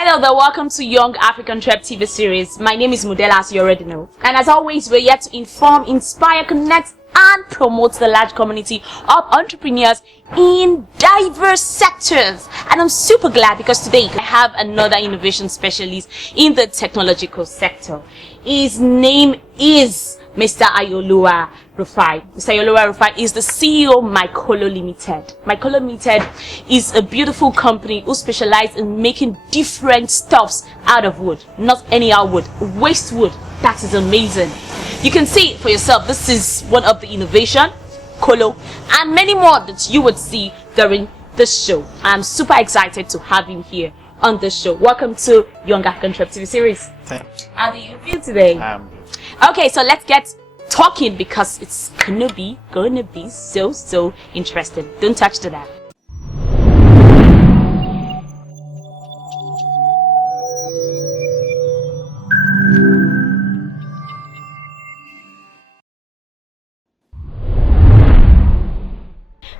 Hello there, welcome to Youngafricantrep TV series. My name is Mudela, as you already know. And as always, we're here to inform, inspire, connect, and promote the large community of entrepreneurs in diverse sectors. And I'm super glad because today I have another innovation specialist in the technological sector. His name is Mr. Ayoluwa Rufai. Mr. Ayoluwa Rufai is the CEO of Mycolo Limited. Mycolo Limited is a beautiful company who specializes in making different stuffs out of wood. Not anyhow wood, waste wood. That is amazing. You can see it for yourself. This is one of the innovation, Colo, and many more that you would see during this show. I'm super excited to have him here on this show. Welcome to Youngafricantrep TV series. Thanks. How do you feel today? Okay, so let's get talking because it's gonna be so interesting. Don't touch the dial.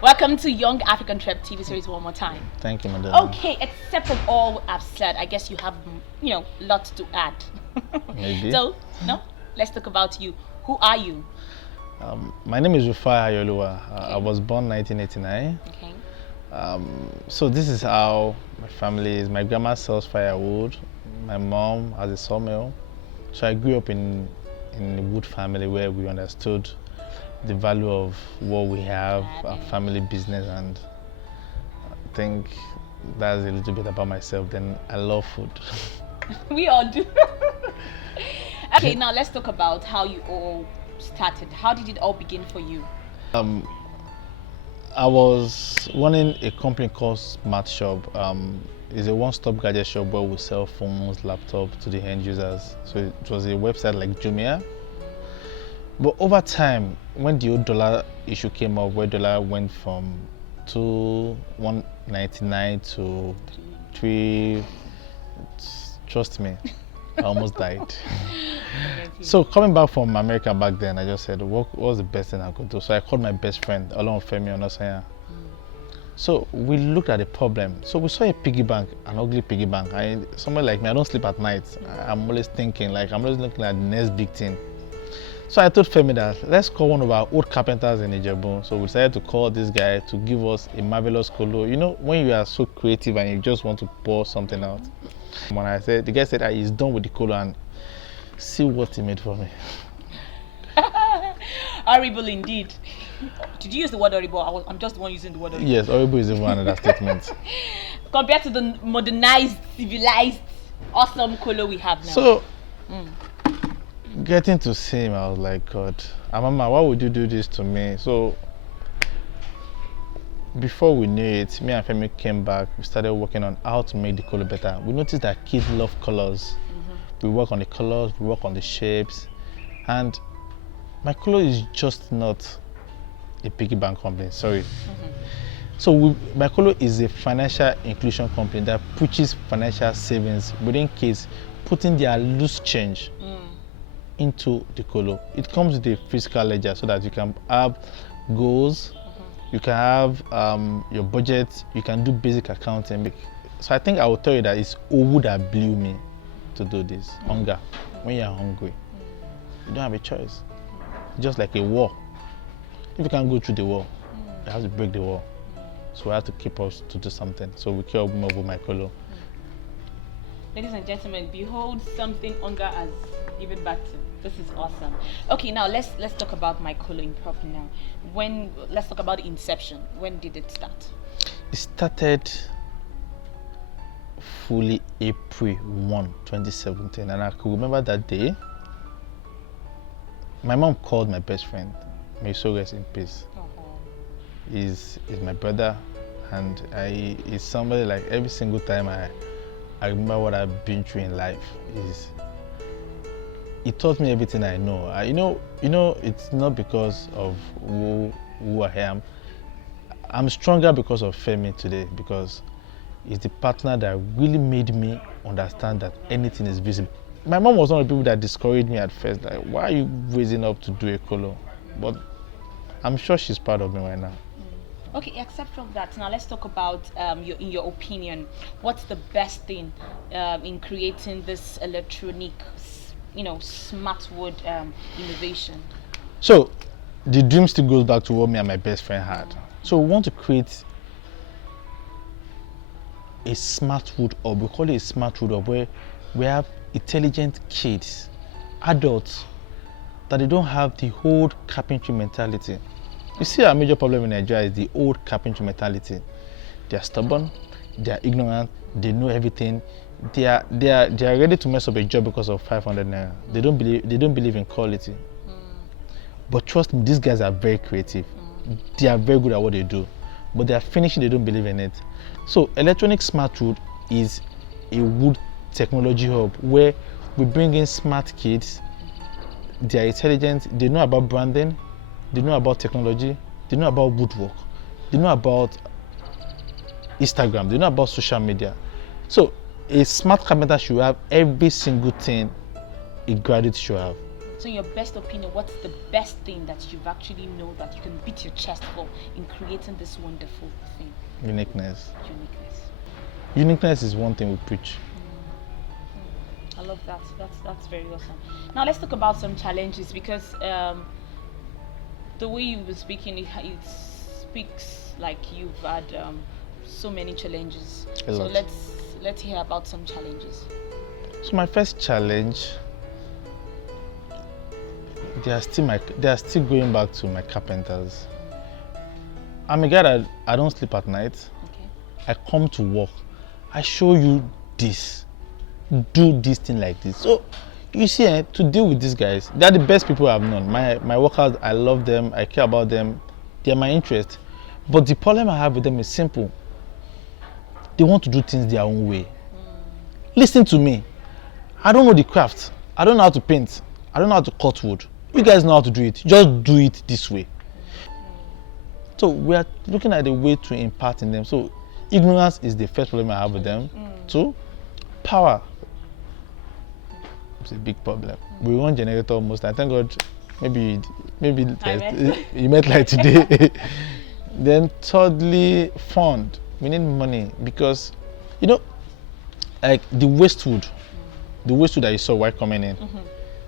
Welcome to Youngafricantrep TV series one more time. Thank you, madam. Okay, except from all I've said, I guess you have, lots to add. Maybe. So, let's talk about you. Who are you? My name is Rufai Ayoluwa. I was born 1989. Okay. So this is how my family is. My grandma sells firewood. My mom has a sawmill. So I grew up in a wood family where we understood the value of what we have, our family business, and I think that's a little bit about myself. Then I love food. We all do. Okay, now let's talk about how you all started. How did it all begin for you? I was running a company called Smart Shop. It's a one-stop gadget shop where we sell phones, laptops to the end users. So it was a website like Jumia. But over time, when the old dollar issue came up, where dollar went from 199 to 3, trust me, I almost died. So coming back from America back then, I just said, what was the best thing I could do? So I called my best friend, Olonfemi Onosanya. So we looked at the problem. So we saw a piggy bank, an ugly piggy bank. Somebody like me, I don't sleep at night. I'm always thinking, I'm always looking at the next big thing. So I told Femi that let's call one of our old carpenters in Ijebu. So we decided to call this guy to give us a marvelous colo. You know, when you are so creative and you just want to pour something out. When I said, the guy said that he's done with the colo and see what he made for me. Horrible indeed. Did you use the word horrible? I'm just the one using the word horrible. Yes, horrible is even another statement. Compared to the modernized, civilized, awesome colo we have now. So, getting to see him, I was like, God, Mama, why would you do this to me? So, before we knew it, me and Femi came back. We started working on how to make the color better. We noticed that kids love colors. We work on the colors, we work on the shapes, and Mycolo is just not a piggy bank company. Sorry. So Mycolo is a financial inclusion company that pushes financial savings within kids, putting their loose change into the colo. It comes with a physical ledger so that you can have goals, you can have your budget, you can do basic accounting. So I think I will tell you that it's Owu that blew me to do this. Hunger. When you're hungry, you don't have a choice. It's just like a war. If you can't go through the wall, you have to break the wall. So we have to keep us to do something. So we keep up with Mycolo. Ladies and gentlemen, behold something hunger has given back to. This is awesome. Okay, now let's talk about Mycolo in proper now. Let's talk about the inception. When did it start? It started fully April 1, 2017, and I could remember that day. My mom called my best friend. May so rest in peace. He's my brother, and he's somebody like every single time I remember what I've been through in life. He taught me everything I know. It's not because of who I am. I'm stronger because of Femi today, because he's the partner that really made me understand that anything is visible. My mom was one of the people that discouraged me at first, like, why are you raising up to do a colo? But I'm sure she's proud of me right now. Okay, except from that, now let's talk about in your opinion, what's the best thing in creating this electronic, smart wood innovation? So the dream still goes back to what me and my best friend had. So we want to create a smart wood hub. We call it a smart wood hub, where we have intelligent kids, adults, that they don't have the old carpentry mentality. You see, our major problem in Nigeria is the old carpentry mentality. They are stubborn, they are ignorant, they know everything. They are ready to mess up a job because of 500 naira. They don't believe in quality. But trust me, these guys are very creative. They are very good at what they do. But they are finishing, they don't believe in it. So electronic smart wood is a wood technology hub where we bring in smart kids. They are intelligent, they know about branding, they know about technology, they know about woodwork, they know about Instagram, they know about social media. So a smart carpenter should have every single thing a graduate should have. So in your best opinion, what's the best thing that you've actually know that you can beat your chest for in creating this wonderful thing? Uniqueness. Uniqueness is one thing we preach. I love that. That's very awesome. Now let's talk about some challenges, because the way you were speaking, it speaks like you've had so many challenges. So let's hear about some challenges. So my first challenge, they are still going back to my carpenters. I'm a guy that I don't sleep at night. Okay. I come to work. I show you this. Do this thing like this. So you see, to deal with these guys, they're the best people I've known. My workers, I love them, I care about them, they're my interest. But the problem I have with them is simple. They want to do things their own way. Listen to me. I don't know the craft. I don't know how to paint. I don't know how to cut wood. You guys know how to do it. Just do it this way. So we are looking at a way to impart in them. So ignorance is the first problem I have with them. Two, power. It's a big problem. We run generator almost. I thank God. Maybe you met like today. Then thirdly, fund. We need money because, like the waste wood that you saw while coming in,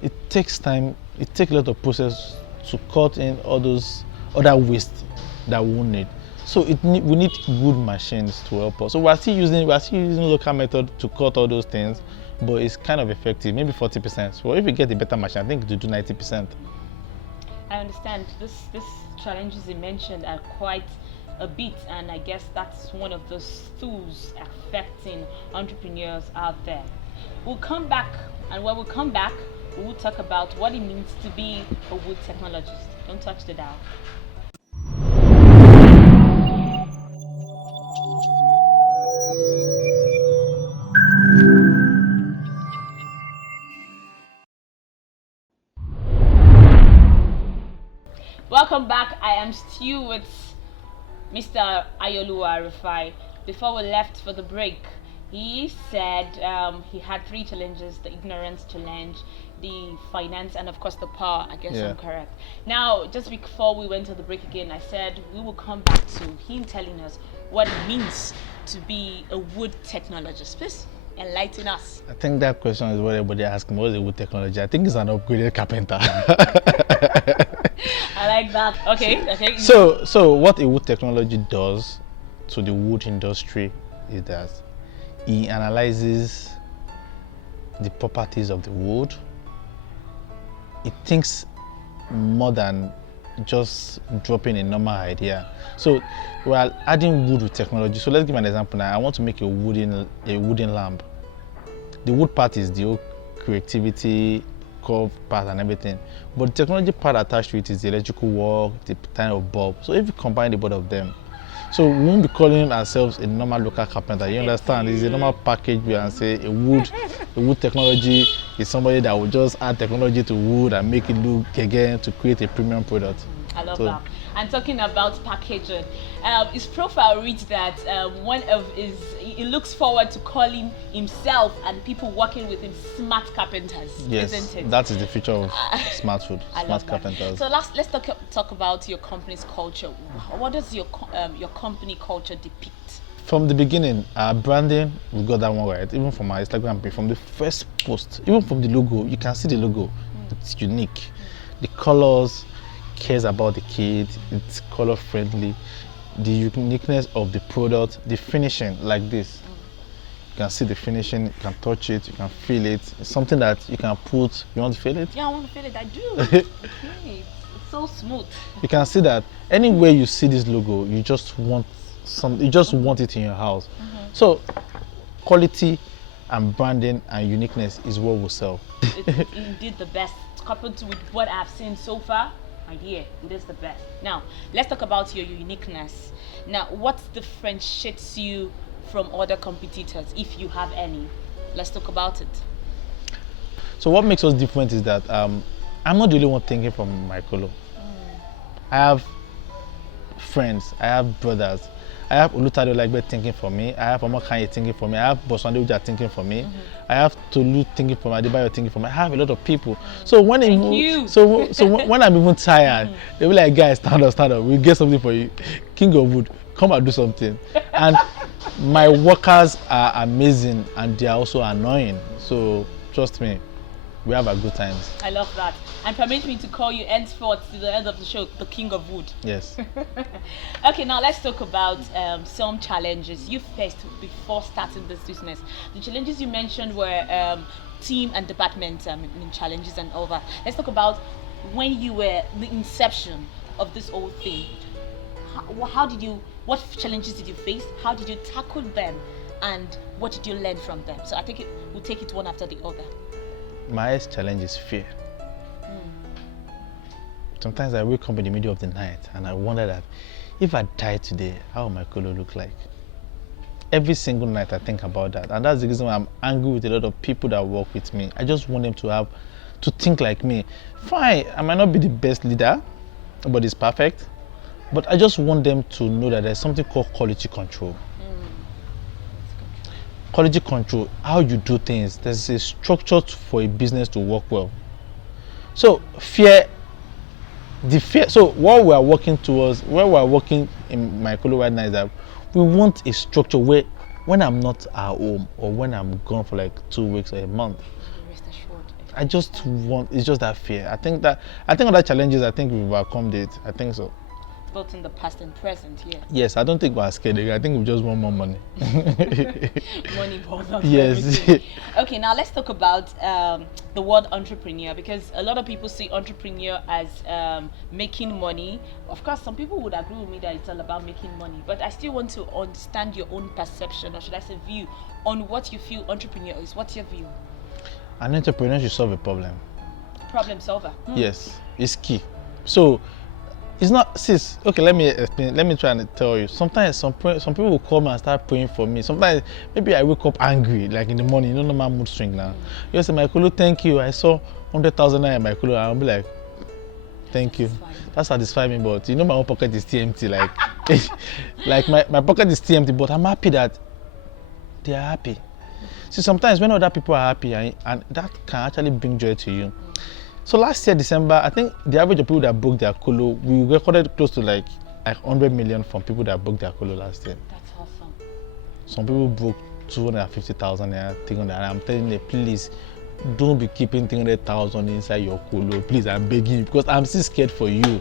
it takes time. It takes a lot of process to cut in all those other waste that we won't need. So we need good machines to help us. So we're still using local method to cut all those things, but it's kind of effective, maybe 40%. So if we get a better machine, I think to do 90%. I understand this challenges you mentioned are quite a bit, and I guess that's one of the stools affecting entrepreneurs out there. We'll come back, and when we come back, we will talk about what it means to be a wood technologist. Don't touch the dial. Welcome back. I am still with Mr. Ayoluwa Rufai. Before we left for the break, he said he had 3 challenges: the ignorance challenge, the finance, and of course the power. I guess I'm correct. Now, just before we went to the break again, I said we will come back to him telling us what it means to be a wood technologist. Please enlighten us. I think that question is what everybody asks me. What is a wood technology? I think it's an upgraded carpenter. I like that. Okay. So what a wood technology does to the wood industry is that he analyzes the properties of the wood. It thinks more than just dropping a normal idea. So we are adding wood with technology. So let's give an example now. I want to make a wooden lamp. The wood part is the whole creativity, curve part and everything. But the technology part attached to it is the electrical work, the kind of bulb. So if you combine the both of them, so we won't be calling ourselves a normal local carpenter. You understand? It's a normal package we can say a wood technology is somebody that will just add technology to wood and make it look again to create a premium product. I love that. And talking about packaging, his profile reads that one of his, he looks forward to calling himself and people working with him smart carpenters. Yes, isn't it? that is the future of smart food, I smart love that. carpenters. So let's talk about your company's culture. What does your company culture depict? From the beginning, our branding, we got that one right. Even from our Instagram page, from the first post, even from the logo, you can see the logo. It's unique. The colors cares about the kid. It's color friendly. The uniqueness of the product, the finishing, like this. You can see the finishing. You can touch it. You can feel it. It's something that you can put. You want to feel it? Yeah, I want to feel it. I do. Okay, it's so smooth. You can see that anywhere you see this logo, you just want you just want it in your house. So quality and branding and uniqueness is what will sell. It's indeed the best. Coupled with what I've seen so far, my dear, it is the best. Now let's talk about your uniqueness. Now, what differentiates you from other competitors, if you have any? Let's talk about it. So what makes us different is that I'm not the only one thinking from my color. I have friends, I have brothers, I have Olutade Olagbe thinking for me, I have Omokanye thinking for me, I have Boswande Uja thinking for me, I have Tolu thinking for me, Adebayo thinking for me. I have a lot of people. So when when I'm even tired, they'll be like, guys, stand up, we'll get something for you. King of Wood, come and do something. And my workers are amazing and they are also annoying. So trust me, we have a good times. I love that. And permit me to call you henceforth to the end of the show, the King of Wood. Yes. Okay, now let's talk about some challenges you faced before starting this business. The challenges you mentioned were team and department challenges and all that. Let's talk about when you were the inception of this whole thing. What challenges did you face? How did you tackle them? And what did you learn from them? So we'll take it one after the other. My highest challenge is fear. Sometimes I wake up in the middle of the night and I wonder that if I die today, how will my color look like? Every single night I think about that, and that's the reason why I'm angry with a lot of people that work with me. I just want them to think like me. Fine, I might not be the best leader, nobody's perfect, but I just want them to know that there's something called quality control. Quality control, how you do things. There's a structure for a business to work well. So so what we are working towards, where we are working in my color right now is that we want a structure where when I'm not at home or when I'm gone for like 2 weeks or a month, Rest assured. I just want, it's just that fear. I think other challenges, I think we've overcome it. I think so. Both in the past and present, yeah. Yes, I don't think we're scared. I think we just want more money. Money balls out. Yes. Okay, now let's talk about the word entrepreneur, because a lot of people see entrepreneur as making money. Of course, some people would agree with me that it's all about making money, but I still want to understand your own perception, or should I say view, on what you feel entrepreneur is. What's your view? An entrepreneur should solve a problem. Problem solver. Yes, it's key. So it's not, sis, okay, let me explain. Let me try and tell you. Sometimes some people will come and start praying for me. Sometimes maybe I wake up angry, like in the morning, you know, my mood swing now. You say, Michael, thank you. I saw 100,000 naira in my color. I'll be like, thank you. That satisfies me, but you know my own pocket is still empty. Like, like my pocket is still empty, but I'm happy that they are happy. See, sometimes when other people are happy, and that can actually bring joy to you. So last year, December, I think the average of people that booked their colo, we recorded close to like 100 million from people that booked their colo last year. That's awesome. Some people booked 250,000 naira, 300, and I'm telling them, please, don't be keeping 300,000 inside your colo. Please, I'm begging you, because I'm still scared for you. Do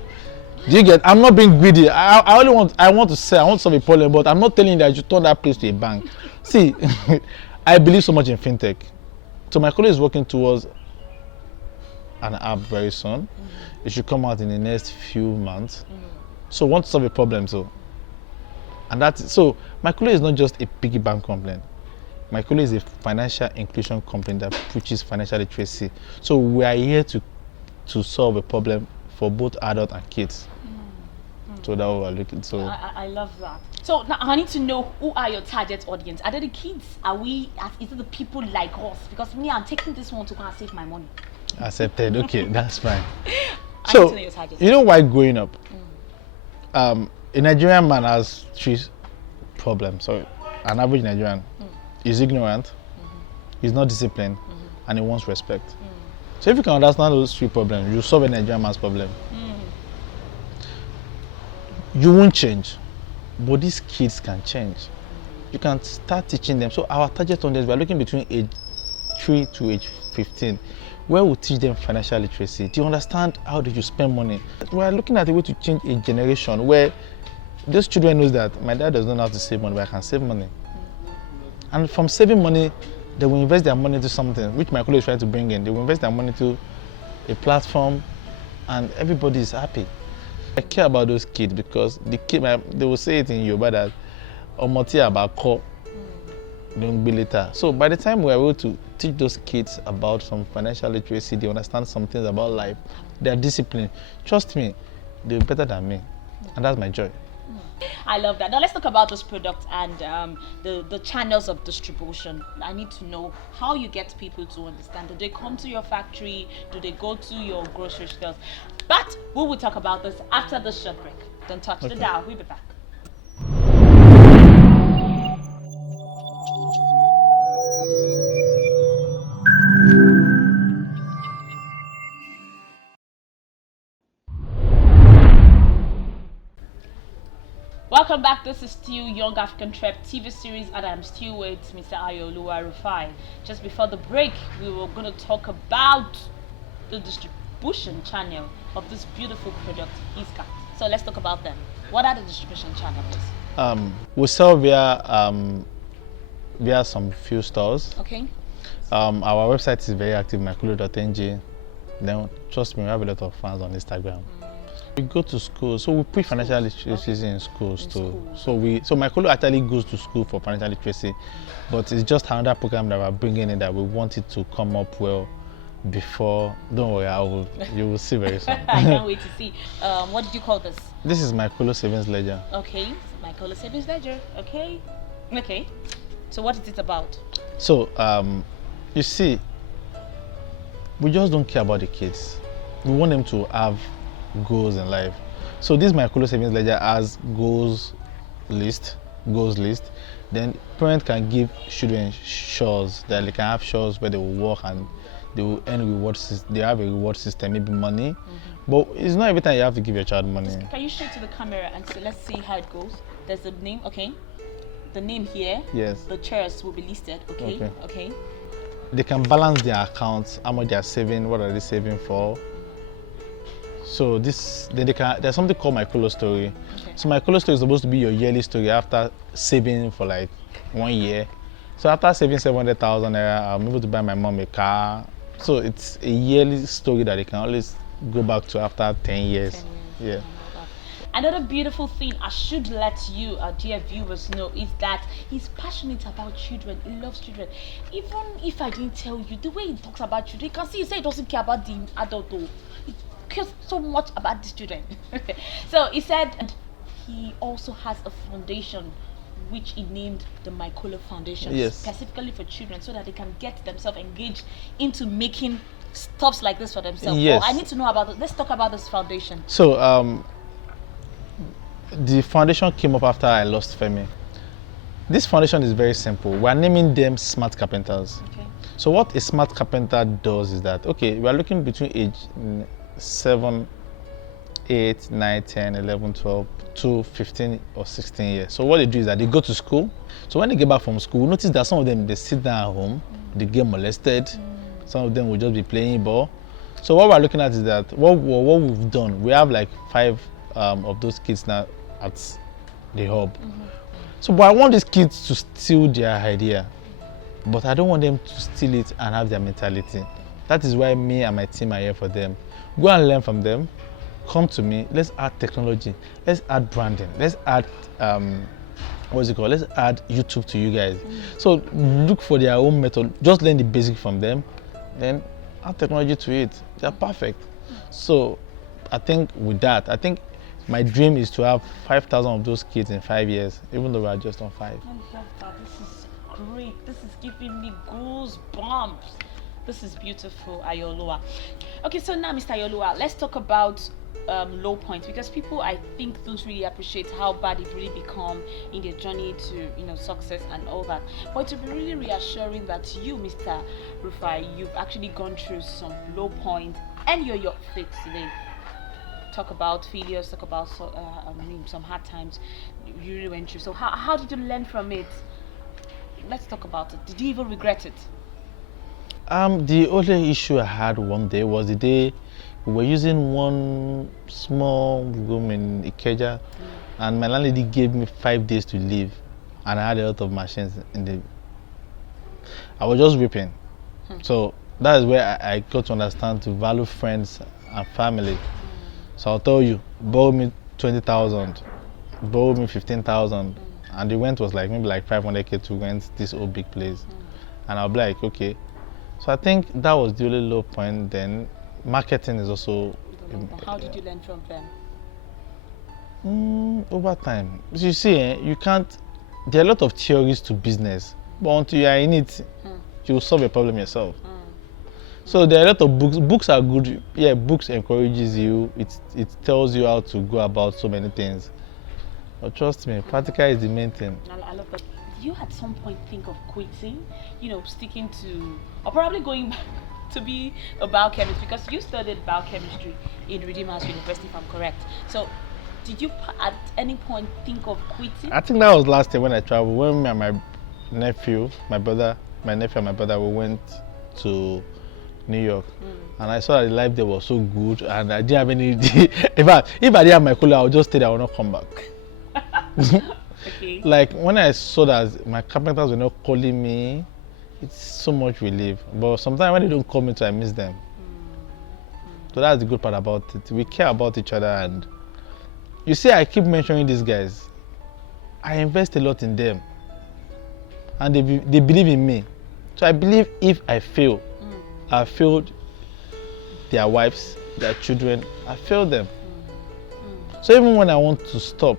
you get? I'm not being greedy. I want to solve a problem, but I'm not telling you that you turn that place to a bank. See, I believe so much in fintech. So my colleague is working towards an app very soon. It should come out in the next few months. So I want to solve a problem. So my colleague is not just a piggy bank company. My colleague is a financial inclusion company that preaches financial literacy. So we are here to solve a problem for both adults and kids. So that's what we're looking. So I love that. So now I need to know, who are your target audience? Are they the kids? Is it the people like us? Because me, I'm taking this one to go and save my money. Accepted. Okay, that's fine. I need So to know your target. you know why growing up, A Nigerian man has three problems. So, an average Nigerian is ignorant, he's not disciplined, and he wants respect. So, if you can understand those three problems, you solve a Nigerian man's problem. You won't change, but these kids can change. You can start teaching them. So, our target on this, we are looking between age 3 to age 15, where we teach them financial literacy. Do you understand how do you spend money? We are looking at a way to change a generation where those children knows that my dad does not know how to save money, but I can save money. And from saving money, they will invest their money into something, which my colleague is trying to bring in. They will invest their money to a platform, and everybody is happy. I care about those kids because the kid, they will say it in Yoruba that "Omoti abako don't be later." So by the time we are able to teach those kids about some financial literacy, they understand some things about life, they are disciplined. Trust me, they're better than me, and that's my joy. I love that. Now let's talk about this product and the channels of distribution. I need to know how you get people to understand. Do they come to your factory? Do they go to your grocery stores? But we will talk about this after the short break. Don't touch the dial. We'll be back. Welcome back. This is still Youngafricantrep TV series, and I'm still with Mr. Ayoluwa Rufai. Just before the break, we were going to talk about the distribution channel of this beautiful product, Iska. So let's talk about them. What are the distribution channels? We sell via some few stores. Okay. Our website is very active, mykulo.ng. Then trust me, we have a lot of fans on Instagram. We go to school, so we preach financial literacy in schools too. So Mykulo actually goes to school for financial literacy, but it's just another program that we're bringing in that we want it to come up well before. Don't worry, you will see very soon. I can't wait to see. What did you call this? This is Mykulo Savings Ledger. Okay, Mykulo Savings Ledger. Okay. So what is it about? So you see, we just don't care about the kids. We want them to have goals in life. So this Mykulo Savings Ledger has goals list. Then parents can give children chores that they can have chores where they will work and they will earn rewards. They have a reward system, maybe money. But it's not every time you have to give your child money. Can you show it to the camera and say, let's see how it goes? There's the name, okay. The name here. Yes. The chairs will be listed, okay. They can balance their accounts, how much they are saving, what are they saving for. So there's something called Mykulo Story. Okay. So Mykulo Story is supposed to be your yearly story after saving for like 1 year. So after saving 700,000 naira, I'm able to buy my mom a car. So it's a yearly story that they can always go back to after 10 years. Yeah. Another beautiful thing I should let you, our dear viewers, know is that he's passionate about children. He loves children. Even if I didn't tell you, the way he talks about children, you can see he said he doesn't care about the adult though. He cares so much about these children. So he said he also has a foundation which he named the Mykulo Foundation, specifically for children, so that they can get themselves engaged into making stuffs like this for themselves. Yes. I need to know about it. Let's talk about this foundation. So the foundation came up after I lost Femi. This foundation is very simple. We're naming them smart carpenters. Okay. So what a smart carpenter does is that, okay, we are looking between age 7, 8, 9, 10, 11, 12 to 15 or 16 years. So what they do is that they go to school. So when they get back from school, we notice that some of them, they sit down at home, they get molested. Some of them will just be playing ball. So what we're looking at is that what we've done, we have like 5 of those kids now at the hub. So but I want these kids to steal their idea, but I don't want them to steal it and have their mentality. That is why me and my team are here for them. Go and learn from them. Come to me. Let's add technology. Let's add branding. Let's add let's add YouTube to you guys. So look for their own method. Just learn the basic from them, then add technology to it. They're perfect. So I think with that, I think my dream is to have 5,000 of those kids in 5 years, even though we are just on 5. I love that. This is great. This is giving me goosebumps. This is beautiful, Ayolua. Okay, so now, Mr. Ayolua, let's talk about low points, because people, I think, don't really appreciate how bad it really become in their journey to success and all that. But to be really reassuring that you, Mr. Rufai, you've actually gone through some low points and you're fit today. Talk about failures, talk about some hard times you really went through. So how did you learn from it? Let's talk about it. Did you even regret it? The only issue I had one day was the day we were using one small room in Ikeja, and my landlady gave me 5 days to leave, and I had a lot of machines in the. I was just ripping, so that is where I got to understand to value friends and family. So I'll tell you, borrow me 20,000, borrow me 15,000, and the rent was like maybe like 500k to rent this old big place, and I'll be like, okay. So I think that was the only low point. Then marketing is also. How did you learn from them? Over time, you see, you can't. There are a lot of theories to business, but until you are in it, you will solve a problem yourself. So there are a lot of books. Books are good. Yeah, books encourages you. It tells you how to go about so many things. But trust me, practical is the main thing. I love that. Did you at some point think of quitting? Sticking to, or probably going back to be a biochemist, because you studied biochemistry in Redeemers University, if I'm correct. So did you at any point think of quitting? I think that was last year when I traveled. When me and my nephew, my nephew and my brother, we went to New York, and I saw that the life there was so good, and I didn't have any. In fact, if I didn't have my colleague, I would just stay there. I would not come back. Okay. Like when I saw that my carpenters were not calling me, it's so much relief. But sometimes when they don't call me, too, I miss them. So that's the good part about it. We care about each other, and you see, I keep mentioning these guys. I invest a lot in them, and they believe in me. So I believe if I fail, I failed their wives, their children. I failed them. So even when I want to stop,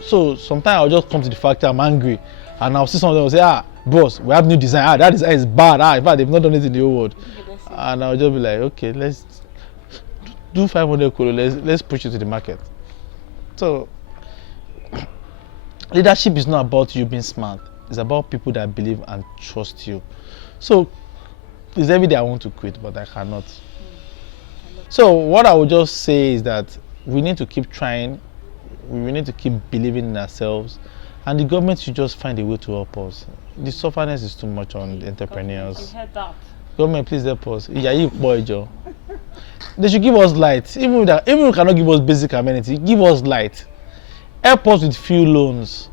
so sometimes I'll just come to the factory, I'm angry, and I'll see someone who will say, boss, we have new design. That design is bad. In fact, they've not done it in the whole world. And I'll just be like, okay, let's do 500 kilo. Let's push it to the market. So leadership is not about you being smart. It's about people that believe and trust you. So it's every day I want to quit, but I cannot. So what I would just say is that we need to keep trying. We need to keep believing in ourselves, and the government should just find a way to help us. The sufferness is too much on the entrepreneurs. You heard that. Government, please help us. They should give us light. Even if we cannot give us basic amenity, give us light. Help us with few loans.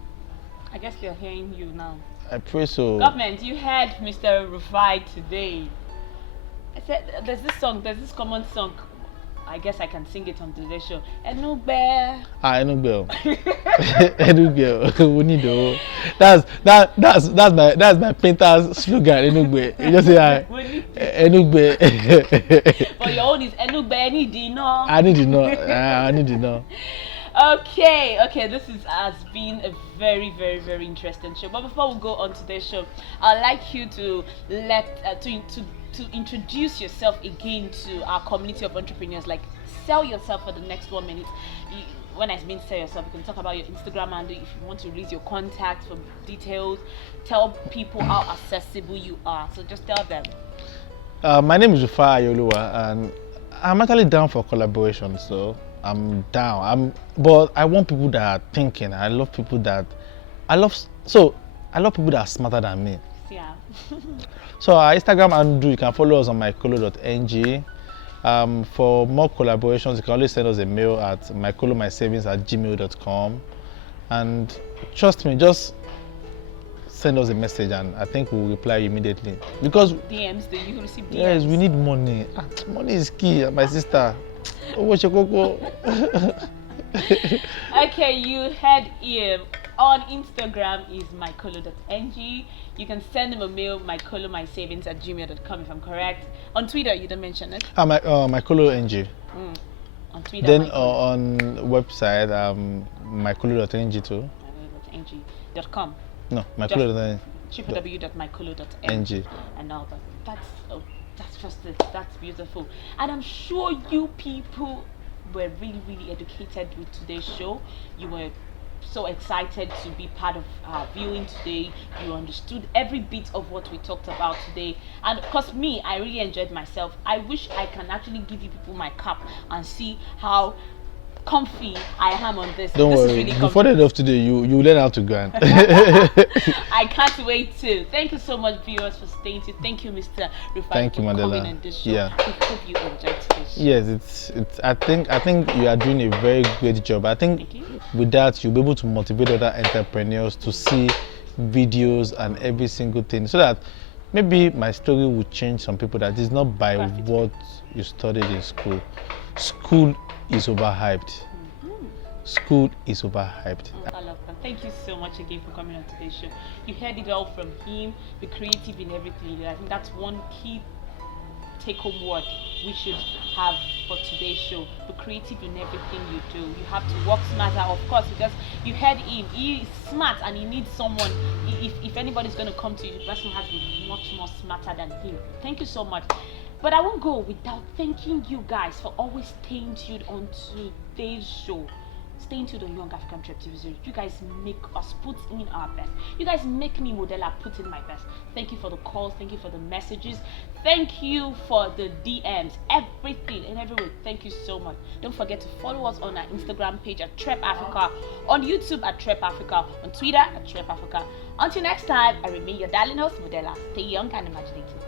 I guess they're hearing you now. I pray so. Government, you heard Mr. Rufai today. I said there's this common song. I guess I can sing it on today's show. Enugbe. Enugbe. Enugbe. We need to. That's my painter's slogan. Enugbe. You just say Enugbe. But your own is Enugbe. I need to know. I need to know. Okay. This has been a very, very, very interesting show. But before we go on today's show, I'd like you to to introduce yourself again to our community of entrepreneurs. Like, sell yourself for the next 1 minute. When I mean sell yourself, you can talk about your Instagram handle. If you want to release your contacts for details, tell people how accessible you are. So just tell them. My name is Rufai Ayolua, and I'm actually down for collaboration. So I'm down. But I want people that are thinking. I love people that are smarter than me. Yeah. So our Instagram handle, you can follow us on mycolo.ng. For more collaborations, you can always send us a mail at mycolomysavings@gmail.com. And trust me, just send us a message, and I think we'll reply immediately. Because DMs, do you receive DMs? Yes, we need money. Money is key, my sister. Okay, you heard him. On Instagram is mycolo.ng. You can send him a mail, mycolomysavings@gmail.com, if I'm correct. On Twitter, you don't mention it. mycolo.ng. On Twitter. Then on website, mycolo.ng too. mycolo.ng.com. No, mycolo.ng. www.mycolo.ng and all that. That's That's just it. That's beautiful. And I'm sure you people were really, really educated with today's show. You were so excited to be part of our viewing today. You understood every bit of what we talked about today. And of course, me, I really enjoyed myself. I wish I can actually give you people my cap and see how comfy I am on this. Don't this worry. Is really Before the end of today, you learn how to grind. I can't wait to. Thank you so much, viewers, for staying tuned. Thank you, Mr. Rufai, Thank you, for Mandela. coming on this show. Yeah. We hope you enjoyed today's show. Yes, it's. I think you are doing a very great job. I think with that you'll be able to motivate other entrepreneurs to see videos and every single thing, so that maybe my story will change some people. That is not by what you studied in school. School is overhyped. School is overhyped. I love that. Thank you so much again for coming on today's show. You heard it all from him. Be creative in everything. I think that's one key take-home word we should have for today's show. Be creative in everything you do. You have to work smarter, of course, because you heard him. He is smart and he needs someone. If anybody's going to come to you, the person has to be much more smarter than him. Thank you so much. But I won't go without thanking you guys for always staying tuned on today's show. Staying tuned on Youngafricantrep TV series. You guys make us put in our best. You guys make me Modella put in my best. Thank you for the calls. Thank you for the messages. Thank you for the DMs. Everything and everywhere. Thank you so much. Don't forget to follow us on our Instagram page at TrepAfrica, on YouTube at TrepAfrica, on Twitter at TrepAfrica. Until next time, I remain your darling host, Modella. Stay young and imaginative.